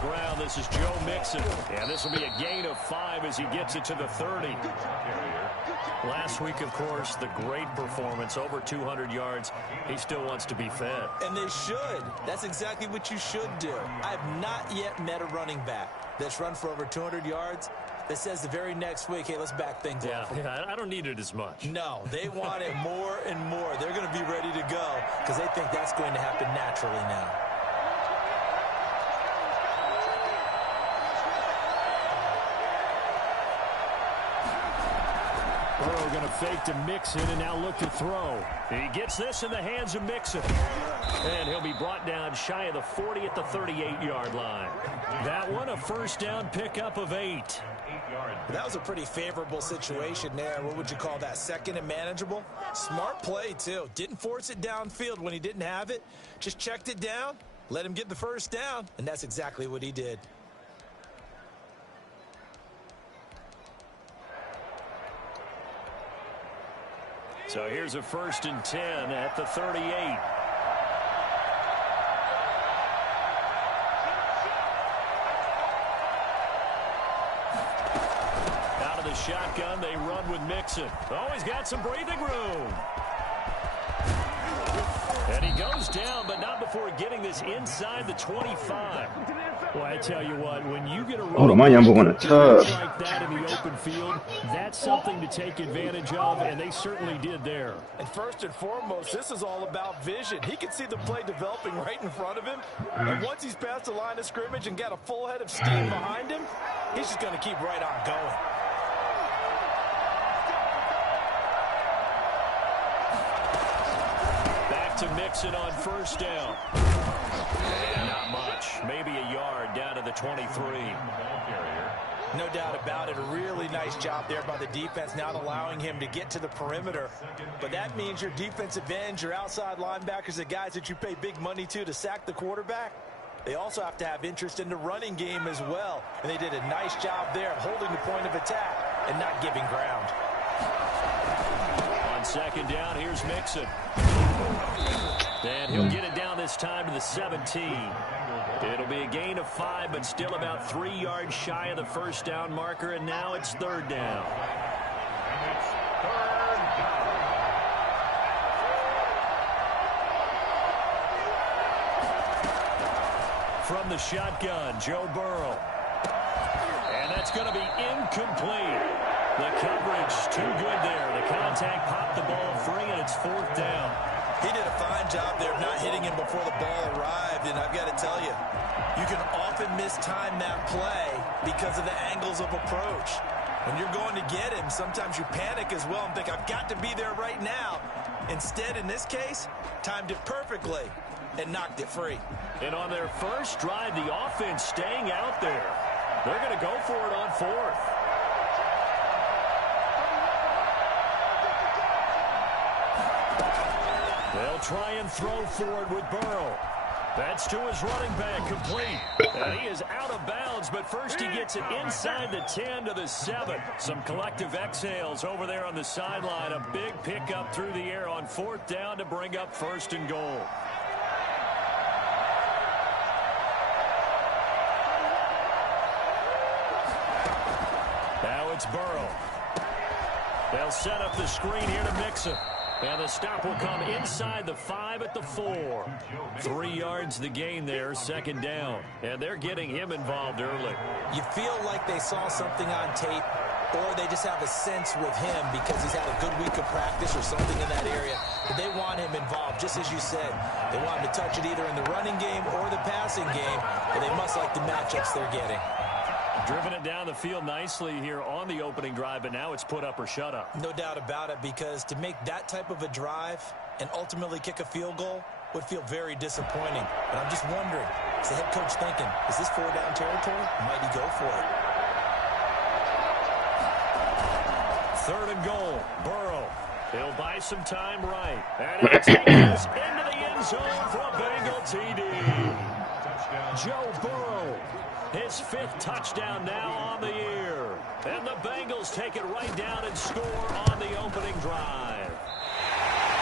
the ground. This is Joe Mixon. And this will be a gain of 5 as he gets it to the 30. Last week, of course, the great performance, over 200 yards. He still wants to be fed. And they should. That's exactly what you should do. I have not yet met a running back that's run for over 200 yards that says the very next week, hey, let's back things up. Yeah, I don't need it as much. No, they want it more and more. They're going to be ready to go because they think that's going to happen naturally now. Burrow going to fake to Mixon and now look to throw. He gets this in the hands of Mixon. And he'll be brought down shy of the 40 at the 38-yard line. That one, a first down pickup of 8. That was a pretty favorable situation there. What would you call that? Second and manageable? Smart play, too. Didn't force it downfield when he didn't have it. Just checked it down, let him get the first down, and that's exactly what he did. So here's a 1st and 10 at the 38. Out of the shotgun, they run with Mixon. Oh, he's got some breathing room. And he goes down, but not before getting this inside the 25. Well, I tell you what, when you get a my number one like that in the open field, that's something to take advantage of, and they certainly did there. And first and foremost, this is all about vision. He can see the play developing right in front of him, and once he's past the line of scrimmage and got a full head of steam behind him, he's just going to keep right on going. To Mixon on first down. And not much. Maybe a yard down to the 23. No doubt about it. A really nice job there by the defense, not allowing him to get to the perimeter. But that means your defensive ends, your outside linebackers, the guys that you pay big money to sack the quarterback, they also have to have interest in the running game as well. And they did a nice job there of holding the point of attack and not giving ground. On second down, here's Mixon. And he'll get it down this time to the 17. It'll be a gain of 5, but still about 3 yards shy of the first down marker, and now it's 3rd down. From the shotgun, Joe Burrow. And that's going to be incomplete. The coverage too good there. The contact popped the ball free, and it's 4th down. He did a fine job there of not hitting him before the ball arrived, and I've got to tell you, you can often mistime that play because of the angles of approach. When you're going to get him, sometimes you panic as well and think, I've got to be there right now. Instead, in this case, timed it perfectly and knocked it free. And on their first drive, the offense staying out there. They're going to go for it on 4th. They'll try and throw forward with Burrow. That's to his running back, complete. And he is out of bounds, but first he gets it inside the 10 to the 7. Some collective exhales over there on the sideline. A big pickup through the air on 4th down to bring up 1st and goal. Now it's Burrow. They'll set up the screen here to Mixon. And the stop will come inside the 5 at the 4. 3 yards the gain there, 2nd down. And they're getting him involved early. You feel like they saw something on tape, or they just have a sense with him because he's had a good week of practice or something in that area. But they want him involved, just as you said. They want him to touch it either in the running game or the passing game, but they must like the matchups they're getting. Driven it down the field nicely here on the opening drive, but now it's put up or shut up. No doubt about it, because to make that type of a drive and ultimately kick a field goal would feel very disappointing. But I'm just wondering, is the head coach thinking, is this 4-down territory? Might he go for it? 3rd and goal, Burrow. He'll buy some time right. And he takes into the end zone for a Bengal TD. Joe Burrow, his 5th touchdown now on the year. And the Bengals take it right down and score on the opening drive.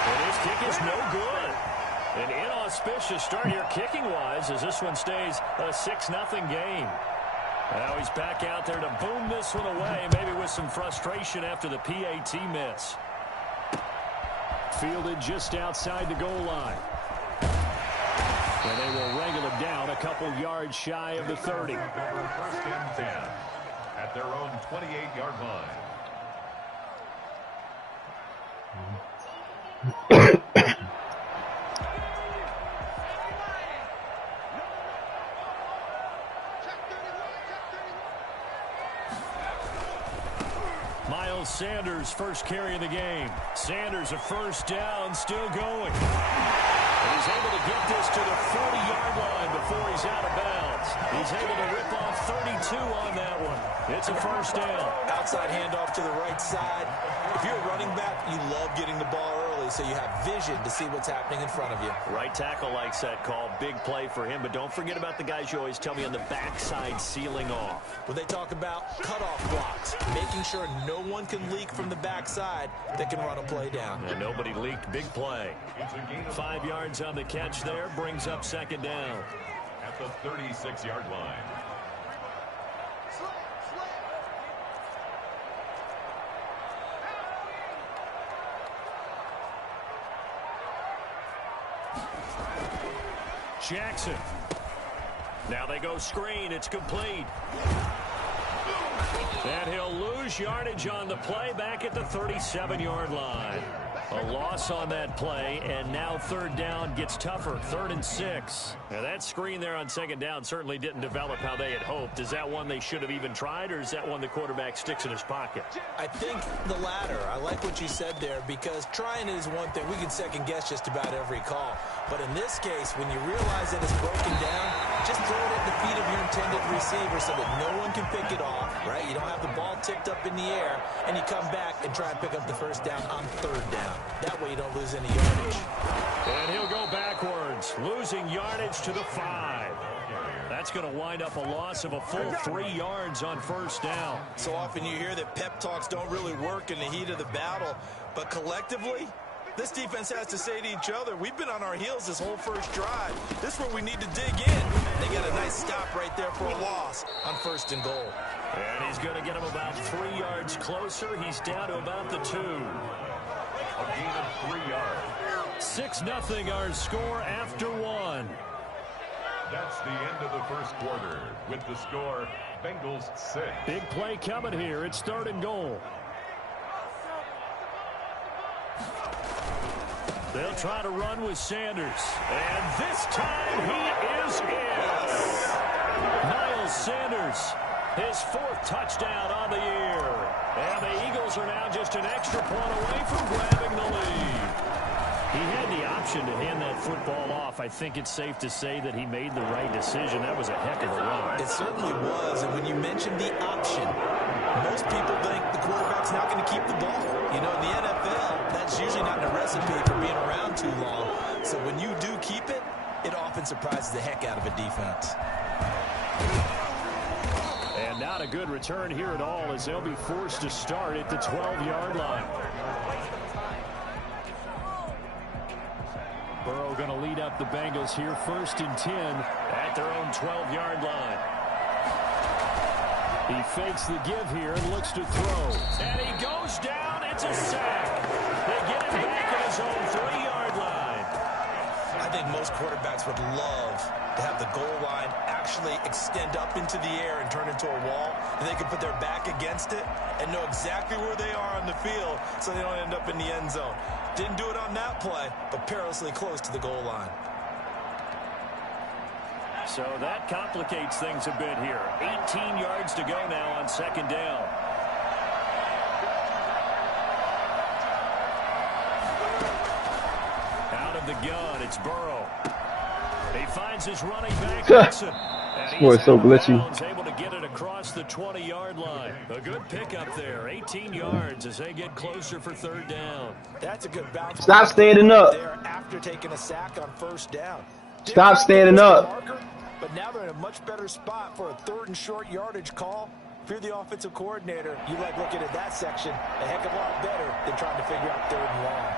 And his kick is no good. And in on auspicious start here kicking-wise as this one stays a 6-0 game. Now he's back out there to boom this one away, maybe with some frustration after the PAT miss. Fielded just outside the goal line. And they will wrangle him down a couple yards shy of the 30. First and 10 at their own 28-yard line. Miles Sanders first carry of the game. Sanders a first down, still going. And he's able to get this to the 40-yard line before he's out of bounds. He's able to rip off 32 on that one. It's a first down. Outside handoff to the right side. If you're a running back, you love getting the ball early so you have vision to see what's happening in front of you. Right tackle likes that call. Big play for him, but don't forget about the guys you always tell me on the backside sealing off. When they talk about cutoff blocks, making sure no one can leak from the backside that can run a play down. And nobody leaked. Big play. 5 yards on the catch there, brings up second down. At the 36-yard line. Jackson. Now they go screen. It's complete. And he'll lose yardage on the play back at the 37-yard line. A loss on that play, and now third down gets tougher. 3rd and 6. Now that screen there on second down certainly didn't develop how they had hoped. Is that one they should have even tried, or is that one the quarterback sticks in his pocket? I think the latter. I like what you said there, because trying is one thing. We can second guess just about every call. But in this case, when you realize that it's broken down, just throw it at the feet of your intended receiver so that no one can pick it off, right? You don't have the ball tipped up in the air, and you come back and try and pick up the first down on third down. That way you don't lose any yardage. And he'll go backwards, losing yardage to the 5. That's going to wind up a loss of a full 3 yards on first down. So often you hear that pep talks don't really work in the heat of the battle, but collectively, this defense has to say to each other, we've been on our heels this whole first drive. This is where we need to dig in. They got a nice stop right there for a loss on 1st and goal. And he's going to get him about 3 yards closer. He's down to about the 2. A gain of 3 yards. 6-0 our score after 1. That's the end of the first quarter. With the score, Bengals 6. Big play coming here. It's 3rd and goal. They'll try to run with Sanders. And this time he is in. Miles Sanders, his 4th touchdown on the year. And the Eagles are now just an extra point away from grabbing the lead. He had the option to hand that football off. I think it's safe to say that he made the right decision. That was a heck of a run. It certainly was. And when you mentioned the option, most people think the quarterback's not going to keep the ball. You know, in the NFL, that's usually not a recipe for being around too long. So when you do keep it, it often surprises the heck out of a defense. And not a good return here at all, as they'll be forced to start at the 12-yard line. Burrow going to lead up the Bengals here, 1st and 10 at their own 12-yard line. He fakes the give here and looks to throw. And he goes down. It's a sack. They get him back at his own 3-yard line. I think most quarterbacks would love to have the goal line actually extend up into the air and turn into a wall, and they can put their back against it and know exactly where they are on the field so they don't end up in the end zone. Didn't do it on that play, but perilously close to the goal line. So that complicates things a bit here. 18 yards to go now on 2nd down. Out of the gun, it's Burrow. He finds his running back, Wilson. Boy, so glitchy. Able to get it across the 20-yard line. A good pickup there. 18 yards as they get closer for 3rd down. That's a good bounce. Stop standing up. There after taking a sack on 1st down. Stop standing up. But now they're in a much better spot for a 3rd and short yardage call. If you're the offensive coordinator, you like looking at that section a heck of a lot better than trying to figure out 3rd and long.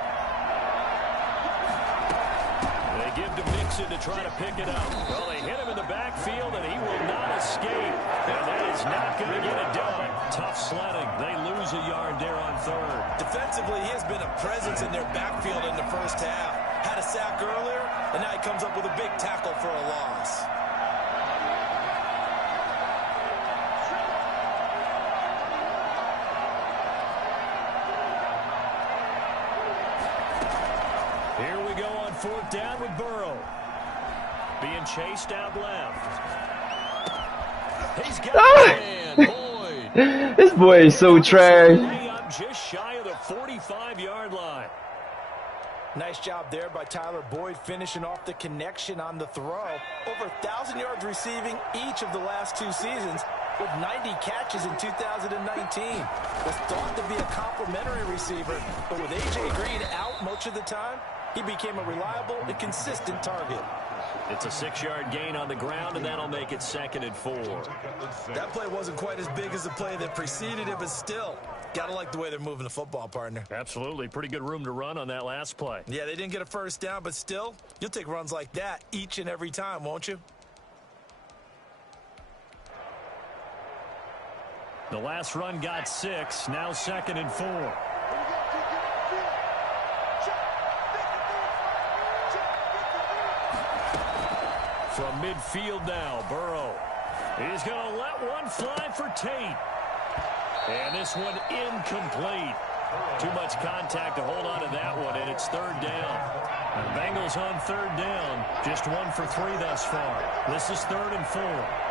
They give to Mixon to try to pick it up. Well, they hit him in the backfield, and he will not escape. And that is not going to get it done. Tough sledding. They lose a yard there on third. Defensively, he has been a presence in their backfield in the first half. Had a sack earlier, and now he comes up with a big tackle for a loss. Here we go on fourth down with Burrow. Being chased out left. He's got a man, Boyd. This boy is so trash. Up just shy of the 45-yard line. Nice job there by Tyler Boyd, finishing off the connection on the throw. Over 1,000 yards receiving each of the last 2 seasons, with 90 catches in 2019. Was thought to be a complimentary receiver, but with A.J. Green out much of the time, he became a reliable and consistent target. It's a 6-yard gain on the ground, and that'll make it 2nd and 4. That play wasn't quite as big as the play that preceded it, but still, gotta like the way they're moving the football, partner. Absolutely. Pretty good room to run on that last play. Yeah, they didn't get a first down, but still, you'll take runs like that each and every time, won't you? The last run got 6, now 2nd and 4. From midfield now, Burrow. He's going to let one fly for Tate. And this one incomplete. Too much contact to hold on to that one, and it's 3rd down. The Bengals on 3rd down. Just 1 for 3 thus far. This is 3rd and 4.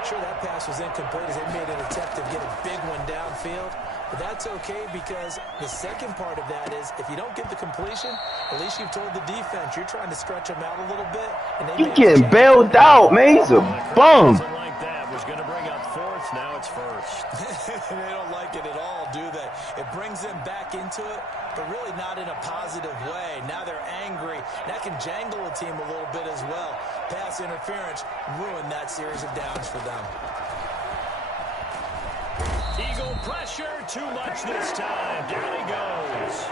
Sure, that pass was incomplete as they made an attempt to get a big one downfield. But that's okay because the second part of that is if you don't get the completion, at least you've told the defense you're trying to stretch them out a little bit. And He getting bailed out, man. He's a bum. Something like that was going to bring up 4th. Now it's 1st. They don't like it at all, do they? It brings them back into it, but really not in a positive way. Now they're angry. That can jangle a team a little bit as well. Pass interference ruined that series of downs for them. Eagle pressure, too much this time. Down he goes.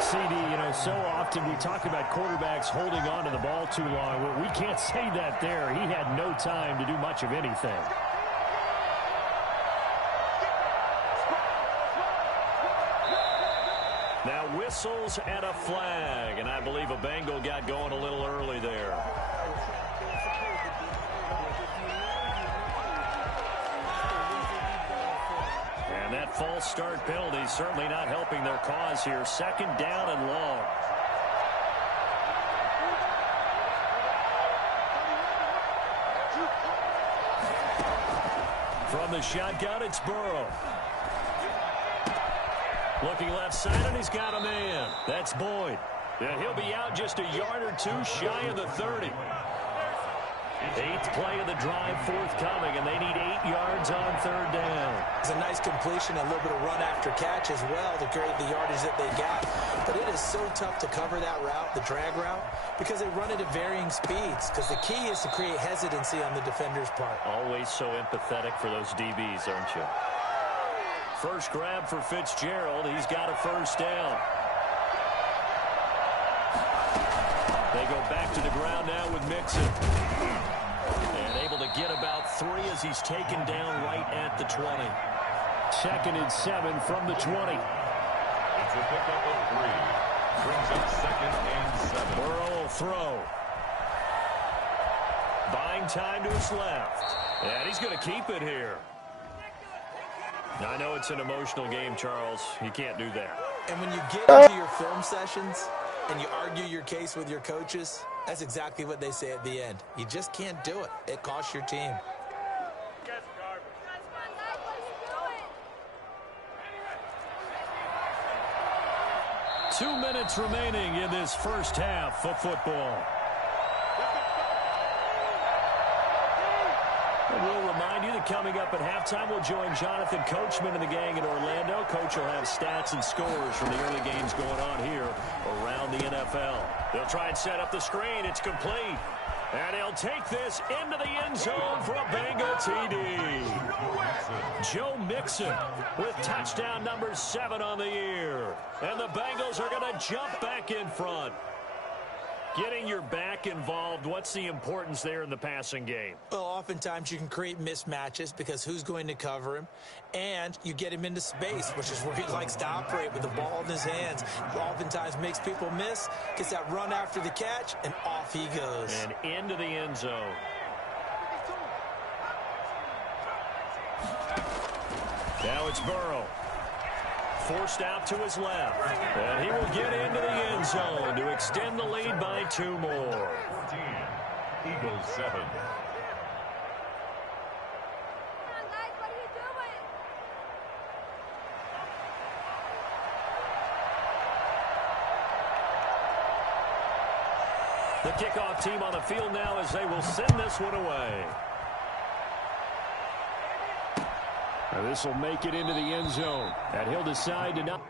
CD, so often we talk about quarterbacks holding on to the ball too long. Well, we can't say that there. He had no time to do much of anything. Now whistles and a flag, and I believe a Bengal got going a little early there. And that false start penalty certainly not helping their cause here. 2nd down and long. From the shotgun, it's Burrow. Looking left side, and he's got a man. That's Boyd. Yeah, he'll be out just a yard or 2 shy of the 30. 8th play of the drive forthcoming, and they need 8 yards on 3rd down. It's a nice completion, a little bit of run after catch as well to create the yardage that they got. But it is so tough to cover that route, the drag route, because they run it at varying speeds. Because the key is to create hesitancy on the defender's part. Always so empathetic for those DBs, aren't you? First grab for Fitzgerald. He's got a 1st down. They go back to the ground now with Mixon. And able to get about 3 as he's taken down right at the 20. 2nd and 7 from the 20. It's a pickup of 3. Brings up 2nd and 7. Burrow will throw. Buying time to his left. And he's going to keep it here. Now, I know it's an emotional game, Charles. You can't do that. And when you get into your film sessions and you argue your case with your coaches, that's exactly what they say at the end. You just can't do it. It costs your team. 2 minutes remaining in this first half of football. And we'll remind you that coming up at halftime, we'll join Jonathan Coachman and the gang in Orlando. Coach will have stats and scores from the early games going on here around the NFL. They'll try and set up the screen. It's complete. And he'll take this into the end zone for a Bengal TD. Joe Mixon with touchdown number 7 on the year. And the Bengals are going to jump back in front. Getting your back involved, what's the importance there in the passing game? Well, oftentimes you can create mismatches because who's going to cover him, and you get him into space, which is where he likes to operate with the ball in his hands. Oftentimes makes people miss, gets that run after the catch, and off he goes. And into the end zone. Now it's Burrow. Forced out to his left. And he will get into the end zone to extend the lead by 2 more. 14, Eagles 7. The kickoff team on the field now as they will send this one away. Now this will make it into the end zone. And he'll decide to not...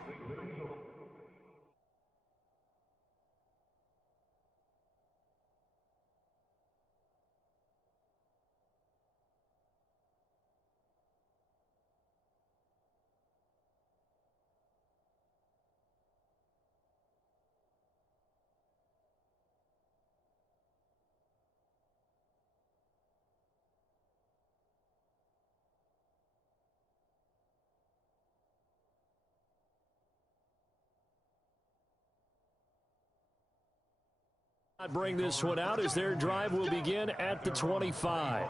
bring this one out as their drive will begin at the 25.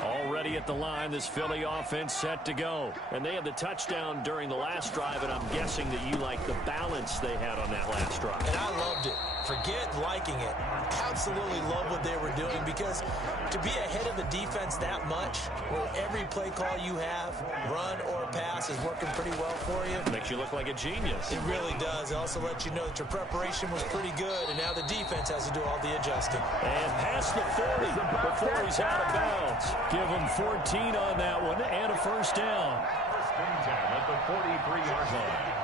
Already at the line, this Philly offense set to go. And they had the touchdown during the last drive, and I'm guessing that you like the balance they had on that last drive. And I loved it. Forget liking it. Absolutely love what they were doing, because to be ahead of the defense that much, where every play call you have, run or pass, is working pretty well for you. Makes you look like a genius. It really does. It also lets you know that your preparation was pretty good, and now the defense has to do all the adjusting. And past the 40 before he's out of bounds. Give him 14 on that one and a first down. First and 10 at the 43-yard line.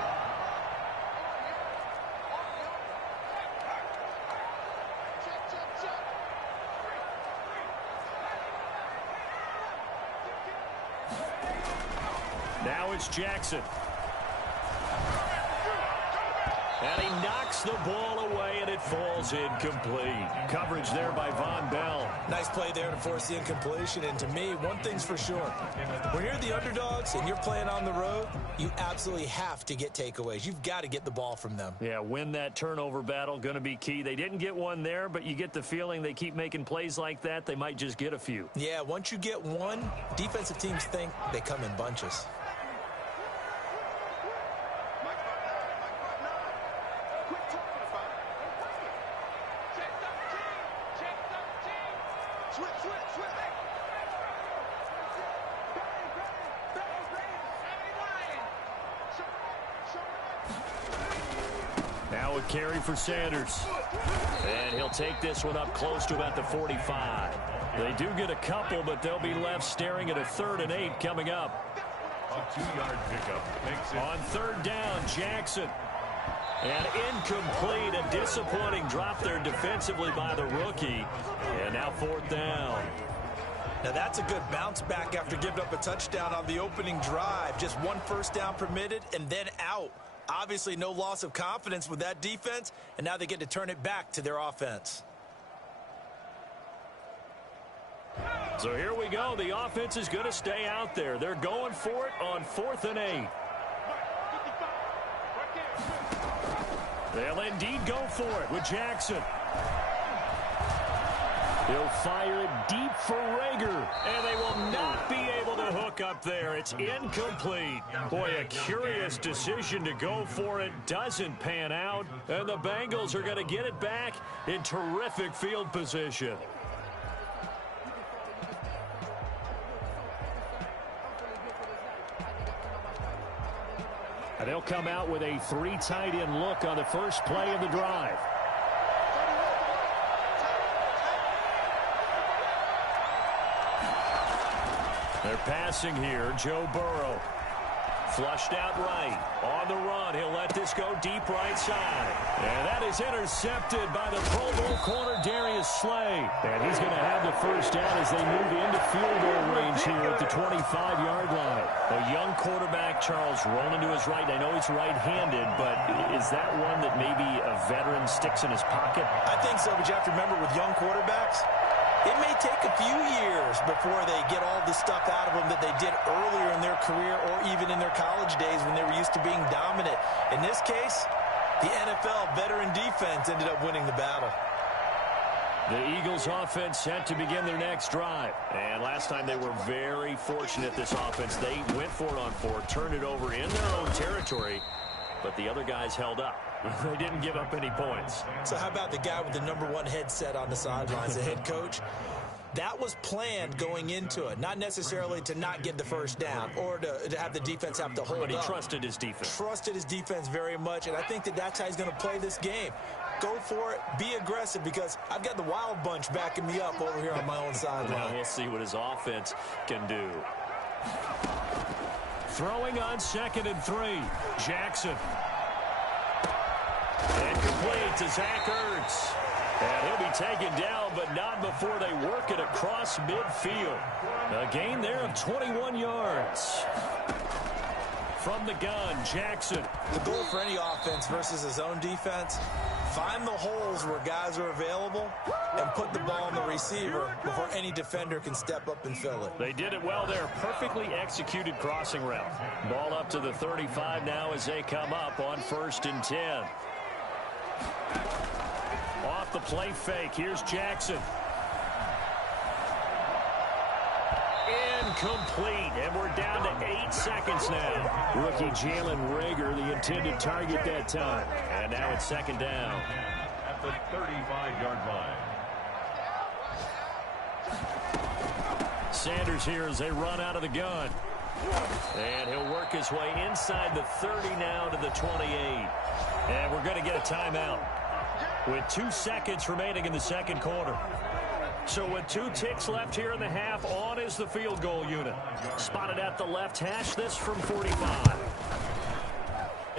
Now it's Jackson. And he knocks the ball away, and it falls incomplete. Coverage there by Von Bell. Nice play there to force the incompletion. And to me, one thing's for sure. When you're the underdogs and you're playing on the road, you absolutely have to get takeaways. You've got to get the ball from them. Yeah, win that turnover battle, going to be key. They didn't get one there, but you get the feeling they keep making plays like that, they might just get a few. Yeah, once you get one, defensive teams think they come in bunches. Now a carry for Sanders. And he'll take this one up close to about the 45. They do get a couple, but they'll be left staring at a 3rd and 8 coming up. A 2-yard pickup makes it. On 3rd down, Jackson. And incomplete, a disappointing drop there defensively by the rookie. And now 4th down. Now that's a good bounce back after giving up a touchdown on the opening drive. Just 1 first down permitted and then out. Obviously no loss of confidence with that defense, and now they get to turn it back to their offense. So here we go. The offense is going to stay out there. They're going for it on 4th and 8. They'll indeed go for it with Jackson. He'll fire it deep for Rager, and they will not be able to hook up there. It's incomplete. Boy, a curious decision to go for it. Doesn't pan out, and the Bengals are going to get it back in terrific field position. And they'll come out with a 3 tight end look on the first play of the drive. They're passing here. Joe Burrow. Flushed out right. On the run, he'll let this go deep right side. And that is intercepted by the Pro Bowl corner, Darius Slay. And he's going to have the first down as they move into field goal range here at the 25-yard line. A young quarterback, Charles, rolling to his right. I know he's right-handed, but is that one that maybe a veteran sticks in his pocket? I think so, but you have to remember with young quarterbacks, it may take a few years before they get all the stuff out of them that they did earlier in their career or even in their college days when they were used to being dominant. In this case, the NFL veteran defense ended up winning the battle. The Eagles offense set to begin their next drive. And last time they were very fortunate, this offense. They went for it on 4, turned it over in their own territory, but the other guys held up. They didn't give up any points. So how about the guy with the #1 headset on the sidelines, the head coach? That was planned going into it, not necessarily to not get the first down or to have the defense have to hold up. But he trusted his defense. Trusted his defense very much, and I think that that's how he's going to play this game. Go for it. Be aggressive, because I've got the Wild Bunch backing me up over here on my own sideline. Well, we'll see what his offense can do. Throwing on 2nd and 3. Jackson. And complete to Zach Ertz. And he'll be taken down, but not before they work it across midfield. A gain there of 21 yards. From the gun, Jackson. The goal for any offense versus his own defense, find the holes where guys are available and put the ball on the receiver before any defender can step up and fill it. They did it well there. Perfectly executed crossing route. Ball up to the 35 now as they come up on 1st and 10. Off the play fake. Here's Jackson. Incomplete. And we're down to 8 seconds now. Rookie Jalen Reagor, the intended target that time. And now it's 2nd down. At the 35-yard line. Sanders here as they run out of the gun. And he'll work his way inside the 30 now to the 28. And we're going to get a timeout with 2 seconds remaining in the 2nd quarter. So with 2 ticks left here in the half, on is the field goal unit. Spotted at the left hash, this from 45.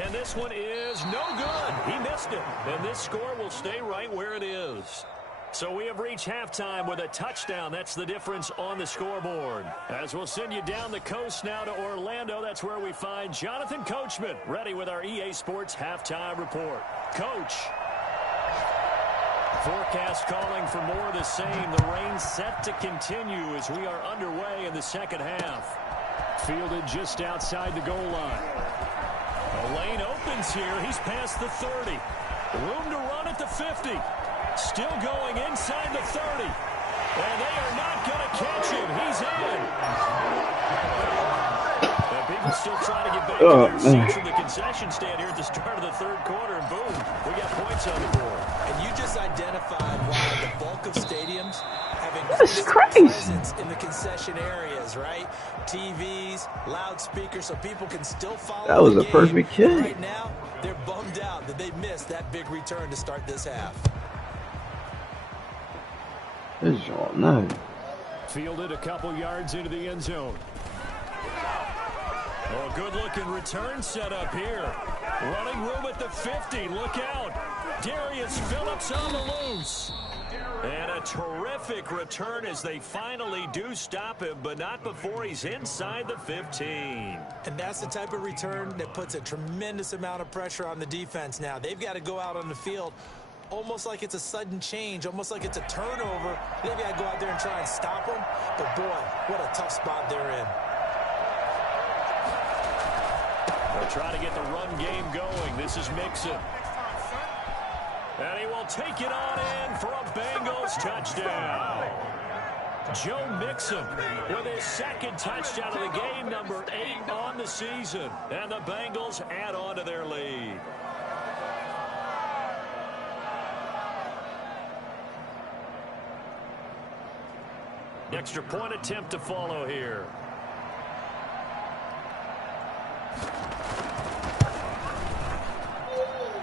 And this one is no good. He missed it. And this score will stay right where it is. So we have reached halftime with a touchdown. That's the difference on the scoreboard. As we'll send you down the coast now to Orlando, that's where we find Jonathan Coachman, ready with our EA Sports halftime report. Coach. Forecast calling for more of the same. The rain set to continue as we are underway in the 2nd half. Fielded just outside the goal line. A lane opens here. He's past the 30. Room to run at the 50. Still going inside the 30. And they are not going to catch him. He's in. And people still trying to get back to their seats from the concession stand here at the start of the 3rd quarter. And boom, we got points on the board. And you just identified why the bulk of stadiums have increased presence in the concession areas, right? TVs, loudspeakers, so people can still follow. That was the a game. perfect kick. Right now, they're bummed out that they missed that big return to start this half. This is all nice. Fielded a couple yards into the end zone. Oh, good-looking return set up here. Running room at the 50. Look out. Darius Phillips on the loose. And a terrific return as they finally do stop him, but not before he's inside the 15. And that's the type of return that puts a tremendous amount of pressure on the defense now. They've got to go out on the field almost like it's a sudden change, almost like it's a turnover. They've got to go out there and try and stop them. But, boy, what a tough spot they're in. They'll try to get the run game going. This is Mixon. And he will take it on in for a Bengals touchdown. Joe Mixon with his 2nd touchdown of the game, number 8 on the season. And the Bengals add on to their lead. Extra point attempt to follow here.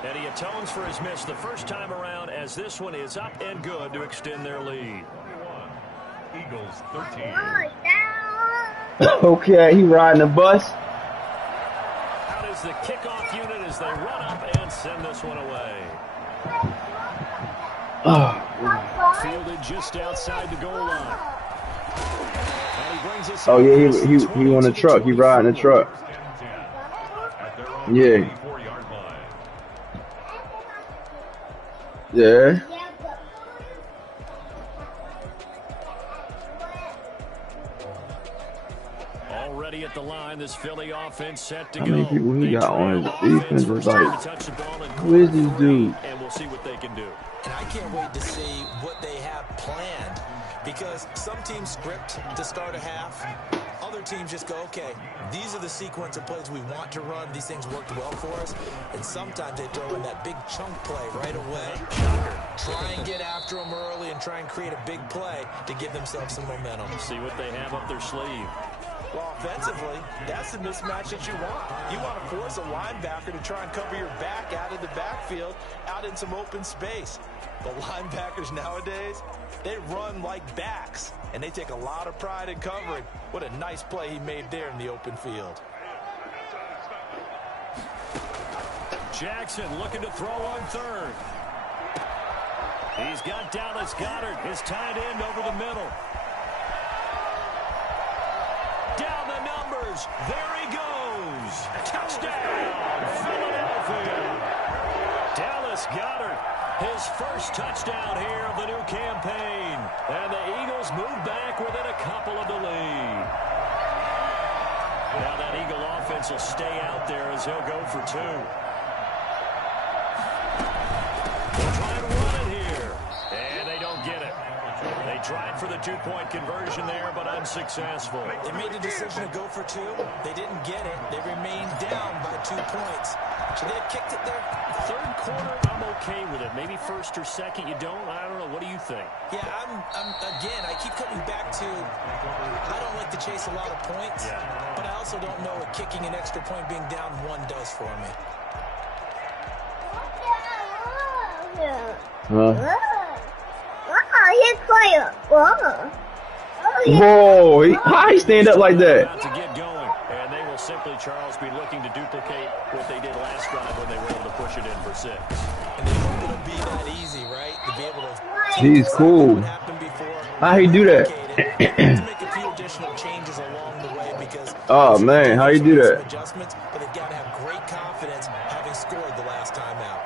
And he atones for his miss the first time around as this one is up and good to extend their lead. Eagles 13. Okay, he riding the bus. the kickoff unit as they run up and send this one away. Fielded just outside the goal line. And he brings us Oh yeah, he on the truck. He riding the truck. Yeah. Yeah. Already at the line, this Philly offense set to How go. many people he got on his defense? It's like, Touch the ball and who is this dude? And we'll see what they can do. And I can't wait to see what they have planned, because some teams script to start a half. Other teams just go, okay, these are the sequence of plays we want to run. These things worked well for us. And sometimes they throw in that big chunk play right away. Try and get after them early and try and create a big play to give themselves some momentum. See what they have up their sleeve. Well, offensively, that's the mismatch that you want. You want to force a linebacker to try and cover your back out of the backfield, out in some open space. The linebackers nowadays, they run like backs, and they take a lot of pride in covering. What a nice play he made there in the open field. Jackson looking to throw on third. He's got Dallas Goedert, his tight end, over the middle. Down the numbers. There he goes. Touchdown, Philadelphia. Dallas Goedert, his first touchdown here of the new campaign. And the Eagles move back within a couple of the lead. Now that Eagle offense will stay out there as he'll go for two. They'll try and run it here. And they don't get it. They tried for the two-point conversion there, but unsuccessful. They made the decision to go for two. They didn't get it. They remained down by 2 points. Should they have kicked it there? Third quarter, I'm okay with it. Maybe first or second, you don't. I don't know. What do you think? Yeah, again, I keep coming back to, I don't like to chase a lot of points, but I also don't know what kicking an extra point being down one does for me. Whoa, how he stand up like that? About to get going, and they will simply, Charles, be looking to duplicate what they did last drive when they were able to push it in for 6. And they hope it'll be that easy, right? To be able to He's cool. How he do that? to make a few additional changes along the way, because Oh man, how you do that? adjustments, but they've got to have great confidence having scored the last time out.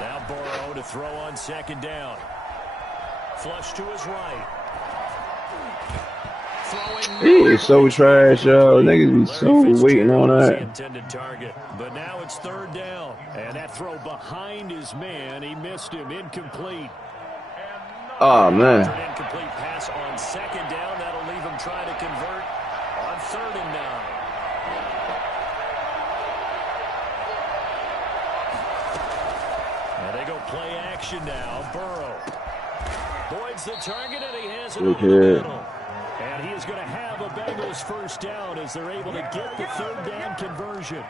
Now Burrow to throw on second down. Flush to his right. He is so trash, yo. Niggas be so waiting on that. Intended target, but now it's third down, and that throw behind his man, he missed him, incomplete. Oh man. Incomplete pass on second down. That'll leave him trying to convert on 3rd and 9. And they go play action now. Burrow. Boyd's the target, and he has it over the middle. And he is going to have a Bengals first down as they're able to get the 3rd down conversion.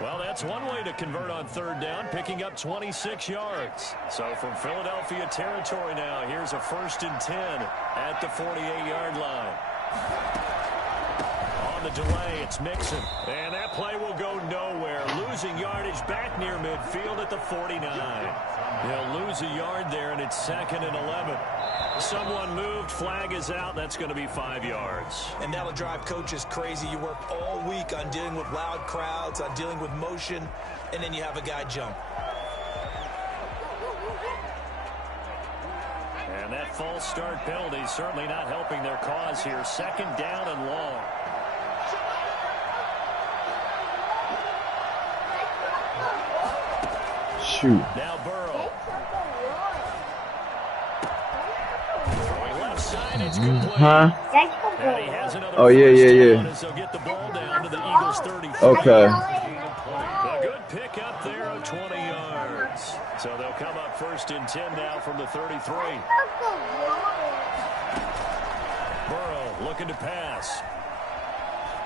Well, that's one way to convert on 3rd down, picking up 26 yards. So from Philadelphia territory now, here's a 1st and 10 at the 48-yard line. On the delay, it's Mixon. And that play will go nowhere. Losing yardage back near midfield at the 49. They'll lose a yard there, and it's 2nd and 11. Someone moved, flag is out. That's going to be 5 yards. And that'll drive coaches crazy. You work all week on dealing with loud crowds, on dealing with motion, and then you have a guy jump. And that false start penalty certainly not helping their cause here. 2nd down and long. Shoot. Now Burrow. Throwing left side, it's complete. Huh? And he has another Oh yeah, yeah, yeah. first down as they'll get the ball down to the Eagles' 33. Okay. A good pick up there of 20 yards. So they'll come up 1st and 10 now from the 33. Burrow looking to pass.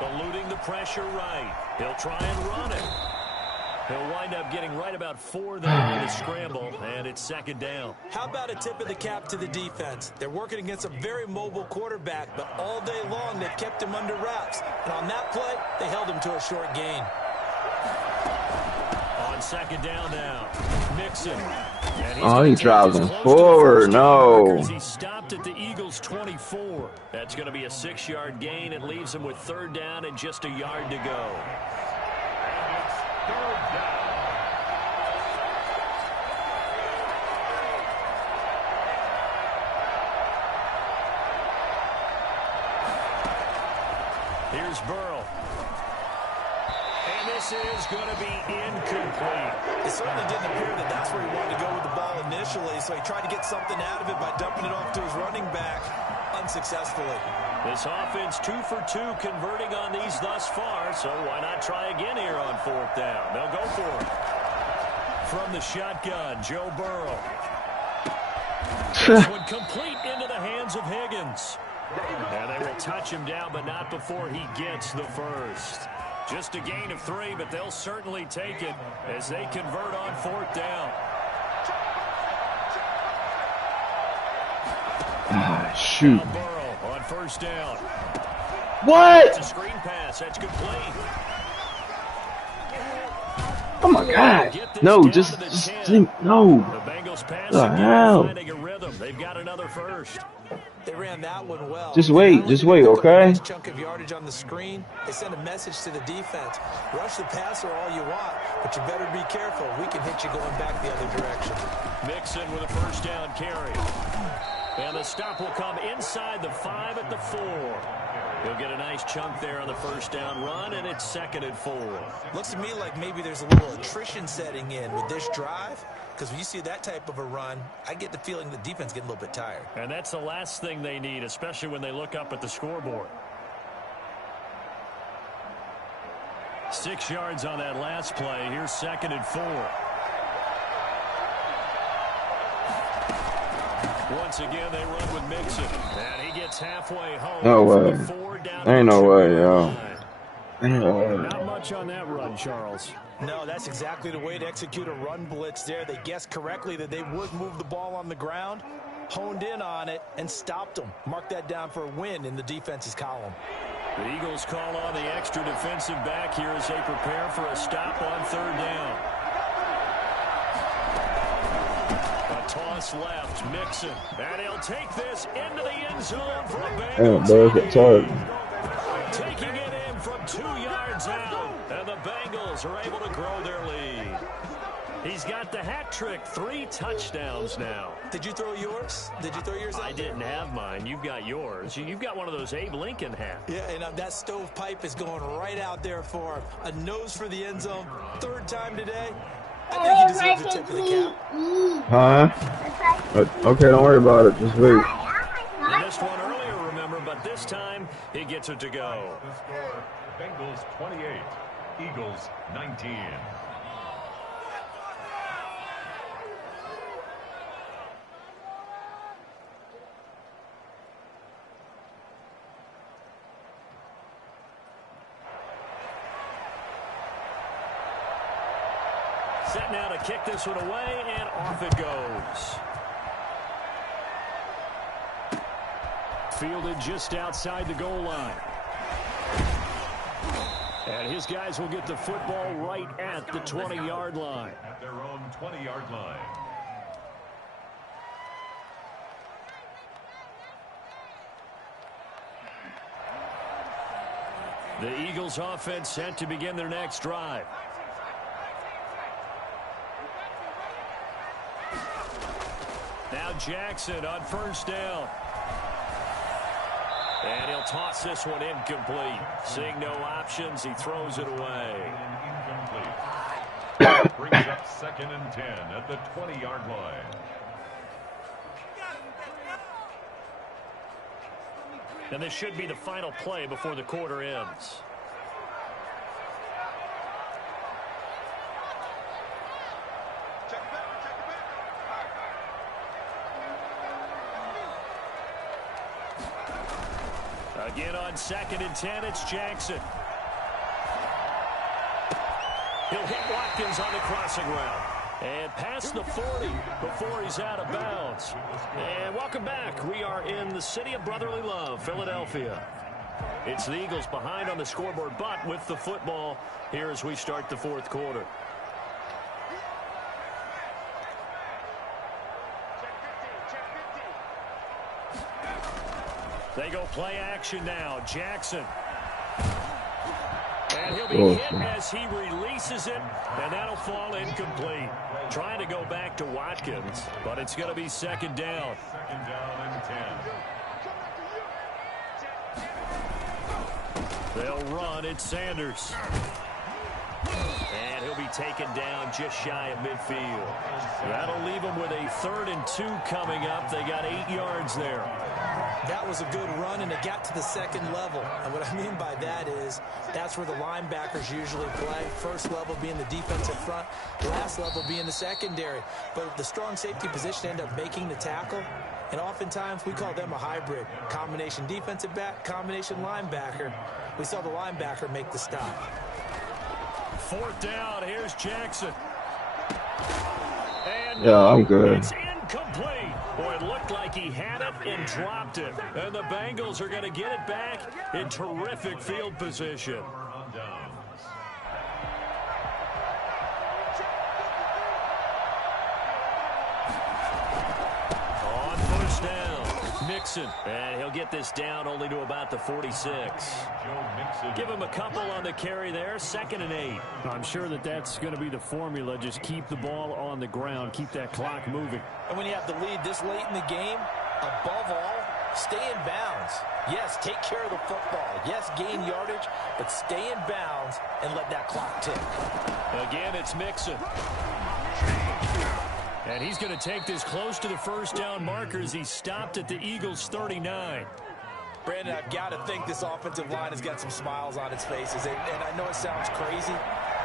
Eluding the pressure right. He'll try and run it. He'll wind up getting right about 4 there in the scramble, and it's second down. How about a tip of the cap to the defense? They're working against a very mobile quarterback, but all day long they've kept him under wraps. And on that play, they held him to a short gain. On second down now, Mixon. Oh, he drives him forward. No. He stopped at the Eagles' 24. That's going to be a 6-yard gain. It leaves him with third down and just a yard to go. Here's Burrow. And this is going to be incomplete. It certainly didn't appear that that's where he wanted to go with the ball initially, so he tried to get something out of it by dumping it off to his running back unsuccessfully. This offense 2 for 2 converting on these thus far, so why not try again here on fourth down? They'll go for it. From the shotgun, Joe Burrow. This one complete into the hands of Higgins. And they will touch him down, but not before he gets the first. Just a gain of 3, but they'll certainly take it as they convert on fourth down. Ah, shoot. Now Burrow on first down. What? It's a screen pass. That's complete. Oh my God. No, just no. The Bengals pass The again, hell? finding a rhythm. They've got another first. They ran that one well. Just wait, okay? Nice chunk of yardage on the screen. They send a message to the defense. Rush the passer all you want, but you better be careful. We can hit you going back the other direction. Mixon with a first down carry. And the stop will come inside the 5 at the 4. He'll get a nice chunk there on the first down run, and it's second and 4. Looks to me like maybe there's a little attrition setting in with this drive, because when you see that type of a run, I get the feeling the defense getting a little bit tired. And that's the last thing they need, especially when they look up at the scoreboard. 6 yards on that last play. Here's second and 4. Once again, they run with Mixon. And he gets halfway home. No way. Ain't no way, yo. Ain't no way. Not much on that run, Charles. No, that's exactly the way to execute a run blitz there. They guessed correctly that they would move the ball on the ground, honed in on it, and stopped them. Mark that down for a win in the defense's column. The Eagles call on the extra defensive back here as they prepare for a stop on third down. A toss left, Mixon. And he'll take this into the end zone for a Bengals. Bro, it's hard. Taking it in from 2 yards out. And the Bengals are able to grow their lead. He's got the hat trick, 3 touchdowns now. Did you throw yours? Did you throw yours out I didn't have mine. You've got yours. You've got one of those Abe Lincoln hats. Yeah, and that stovepipe is going right out there for him. A nose for the end zone. 3rd time today. I think he deserves a tip of the cap. Huh? Okay, don't worry about it. Just wait. He missed one earlier, remember, but this time he gets it to go. The score, Bengals 28, Eagles 19. Set now to kick this one away, and off it goes. Fielded just outside the goal line. And his guys will get the football right at the 20-yard line. At their own 20-yard line. The Eagles offense set to begin their next drive. Now Jackson on first down. And he'll toss this one incomplete. Seeing no options, he throws it away. Incomplete. Brings up 2nd and 10 at the 20-yard line. And this should be the final play before the quarter ends. Again on 2nd and 10, it's Jackson. He'll hit Watkins on the crossing route. And past the 40 before he's out of bounds. And welcome back. We are in the city of brotherly love, Philadelphia. It's the Eagles behind on the scoreboard, but with the football here as we start the fourth quarter. They go play action now. Jackson. And he'll be hit as he releases it, and that'll fall incomplete. Trying to go back to Watkins, but it's going to be second down. Second down and 10. They'll run. It's Sanders. And he'll be taken down just shy of midfield. That'll leave them with a 3rd and 2 coming up. They got 8 yards there. That was a good run, and it got to the second level. And what I mean by that is that's where the linebackers usually play. First level being the defensive front, last level being the secondary. But the strong safety position ended up making the tackle. And oftentimes we call them a hybrid. Combination defensive back, combination linebacker. We saw the linebacker make the stop. 4th down. Here's Jackson. And Yeah, I'm good. it's incomplete. Boy, it looked like he had it and dropped it. And the Bengals are going to get it back in terrific field position. On downs. On first down, Mixon. And he'll get this down only to about the 46. Joe Mixon. Give him a couple on the carry there. 2nd and 8. I'm sure that's going to be the formula. Just keep the ball on the ground. Keep that clock moving. And when you have the lead this late in the game, above all, stay in bounds. Yes, take care of the football. Yes, gain yardage, but stay in bounds and let that clock tick. Again, it's Mixon. And he's going to take this close to the first down marker as he stopped at the Eagles' 39. Brandon, I've got to think this offensive line has got some smiles on its faces. And I know it sounds crazy,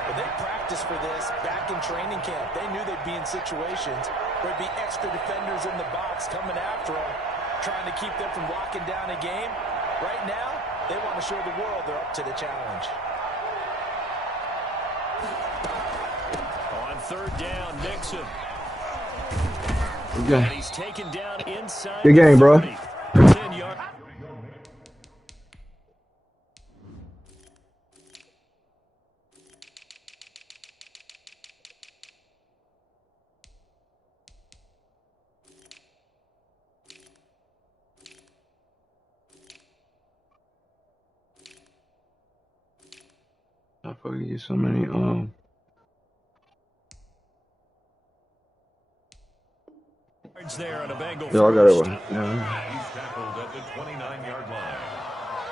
but they practiced for this back in training camp. They knew they'd be in situations where there'd be extra defenders in the box coming after them, trying to keep them from locking down a game. Right now, they want to show the world they're up to the challenge. On 3rd down, Mixon. Okay. And he's taken down inside. Good game, bro. 10 yard. I fucking get so many There on a Bengal Yeah, I got it. first. Yeah. He's tackled at the 29-yard line.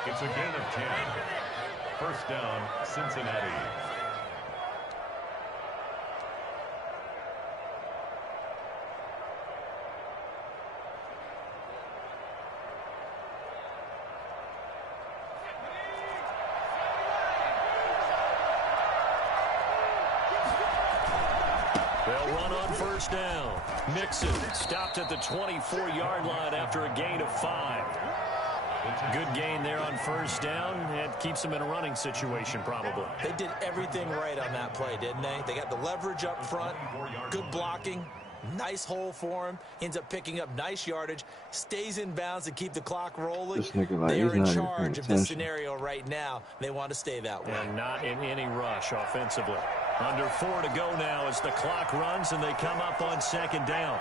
It's a gain of 10. First down, Cincinnati. They'll run on first down. Mixon stopped at the 24-yard line after a gain of 5. Good gain there on first down. It keeps them in a running situation, probably. They did everything right on that play, didn't they? They got the leverage up front, good blocking, nice hole for him, ends up picking up nice yardage, stays in bounds to keep the clock rolling. This nigga, like, They are he's in not even charge of paying this attention. scenario right now. They want to stay that way. And not in any rush offensively. Under 4 to go now as the clock runs and they come up on 2nd down.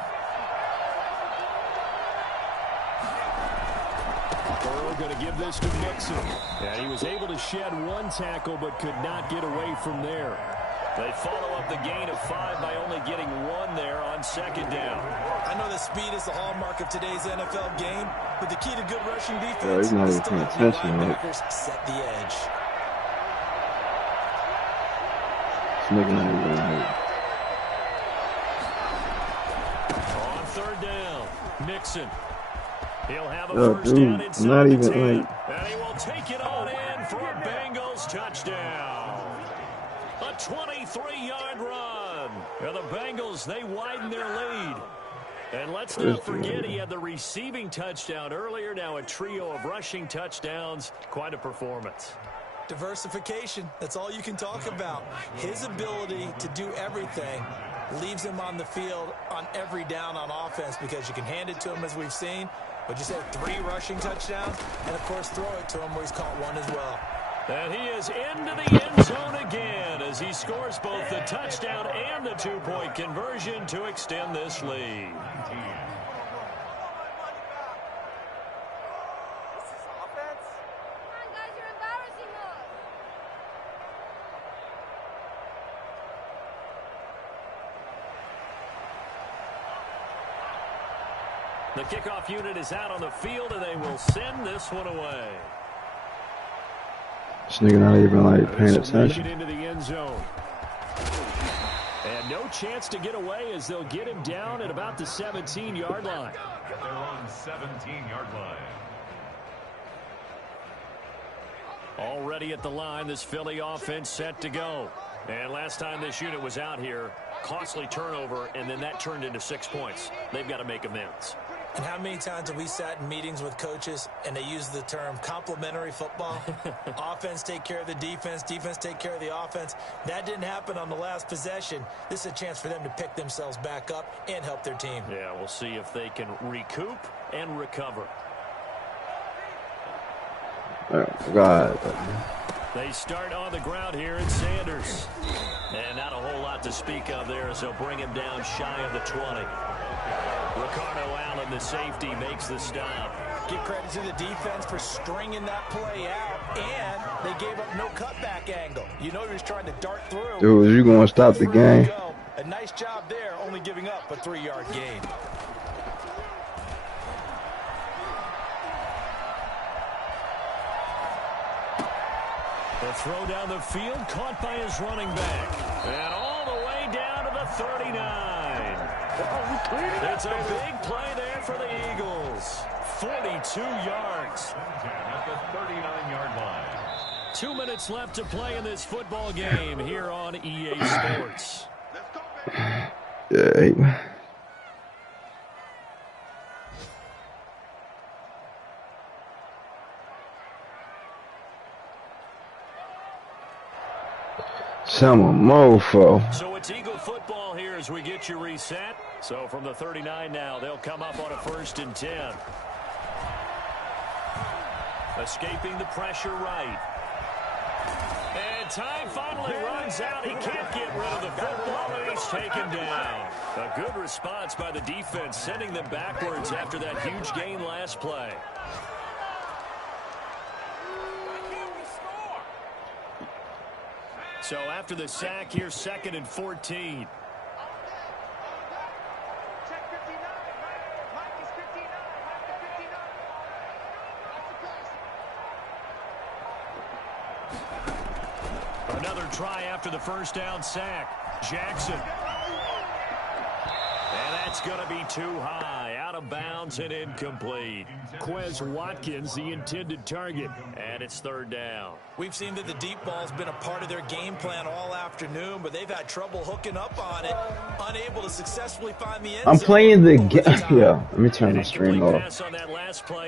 Burrow going to give this to Mixon. And he was able to shed 1 tackle but could not get away from there. They follow up the gain of 5 by only getting 1 there on 2nd down. I know that speed is the hallmark of today's NFL game, but the key to good rushing defense Yeah, he's not is even to paying let your attention, right? linebackers set the edge. This nigga not even right. On 3rd down, Mixon. He'll have a Yo, first dude, down I'm inside not the even, 10. like- And he will take it on in for a Bengals touchdown. A 23-yard run. And the Bengals, they widen their lead. And let's not forget he had the receiving touchdown earlier. Now a trio of rushing touchdowns. Quite a performance. Diversification, that's all you can talk about. His ability to do everything leaves him on the field on every down on offense because you can hand it to him as we've seen. But you said 3 rushing touchdowns, and of course throw it to him where he's caught 1 as well. And he is into the end zone again as he scores both the touchdown and the 2-point conversion to extend this lead. The kickoff unit is out on the field, and they will send this one away. This nigga not even like paying attention. Into the end zone. And no chance to get away as they'll get him down at about the 17-yard line. They're on 17-yard line. Already at the line, this Philly offense set to go. And last time this unit was out here, costly turnover, and then that turned into 6 points. They've got to make amends. And how many times have we sat in meetings with coaches and they use the term complementary football? Offense take care of the defense, defense take care of the offense. That didn't happen on the last possession. This is a chance for them to pick themselves back up and help their team. Yeah, we'll see if they can recoup and recover. Oh, God. They start on the ground here in Sanders. And not a whole lot to speak of there as they'll bring him down shy of the 20. Ricardo Allen, the safety, makes the stop. Give credit to the defense for stringing that play out, and they gave up no cutback angle. You know he was trying to dart through. Dude, you going to stop the game? A nice job there, only giving up a 3-yard gain. The throw down the field, caught by his running back. And all the way down to the 39. It's a big play there for the Eagles. 42 yards. At the 39-yard line. 2 minutes left to play in this football game here on EA Sports. Yeah. Some mofo. So it's Eagle football here as we get you reset. So from the 39 now, they'll come up on a 1st and 10. Escaping the pressure right. And time finally runs out. He can't get rid of the football, and he's taken down. A good response by the defense, sending them backwards after that huge gain last play. So after the sack, here's 2nd and 14. Another try after the first down sack. Jackson. And that's going to be too high. Out of bounds and incomplete. Quez Watkins, the intended target. And it's 3rd down. We've seen that the deep ball's been a part of their game plan all afternoon, but they've had trouble hooking up on it, unable to successfully find the end zone. I'm playing the game. Yeah, let me turn the stream off. Pass on that last play.